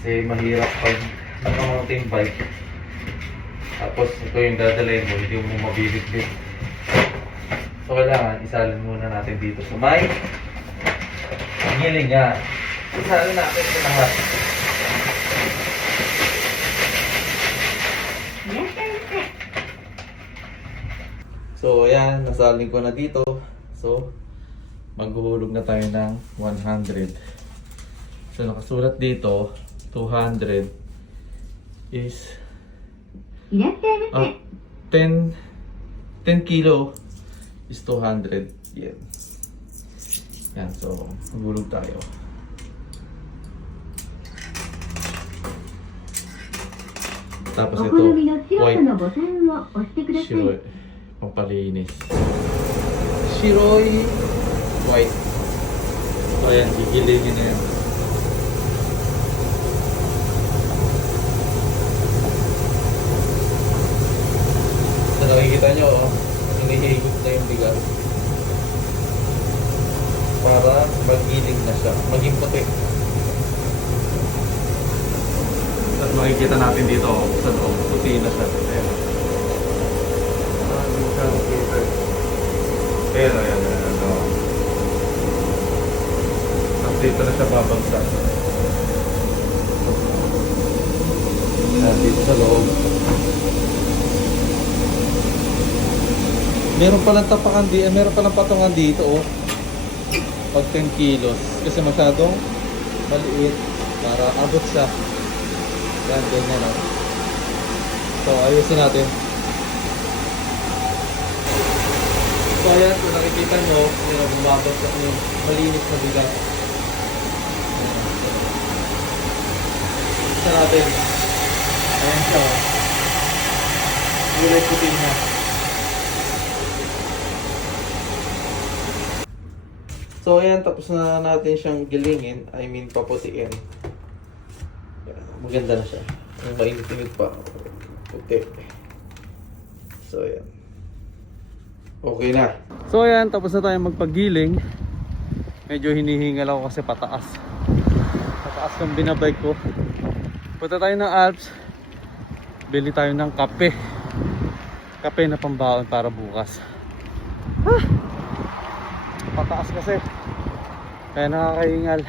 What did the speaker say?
Kasi mahirap pag naka-mountain bike. Tapos ito yung dadalhin mo, hindi mo mabilit-bit. So kailangan isalin muna natin dito sa may giling nga. Isalin natin sa lahat. So ayan, nasalin ko na dito. So maghuhulog na tayo ng 100. So nakasulat dito 200 is 10 kilo is 200 yen. Yan, so magulog tayo. Tapos ito, white, shiroy, pampalinis. Shiroy, white. So ayan, gigilingin na yan. So nakikita nyo, hinihigot na yung bigas. Para magiling na siya, maging puti. At makikita natin dito sa loob, puti na siya. Ayan. Hindi siya makikita. Ayan, ayan, ayan. At dito na siya babagsak. Ayan, dito sa loob. Meron palang tapakan dito, meron palang patungan dito, oh. Pag 10 kilos. Kasi masyadong maliit para abot siya. Yan, ganyan, oh. So, ayusin natin. So, ayan, kung nakikita nyo, yung bumabot yung malinis na bigas. Isa natin. Ayan siya, oh. Kulay puti niya. So ayan, tapos na natin siyang gilingin, I mean paputiin. Maganda na siya. Yung mainit-init pa. Puti. So ayan. Okay na. So ayan, tapos na tayo magpagiling. Medyo hinihingal ako kasi pataas. Pataas yung binabike ko. Punta tayo ng Alps. Bili tayo ng kape. Kape na pambaon para bukas. Pataas kasi kaya nakakahingal.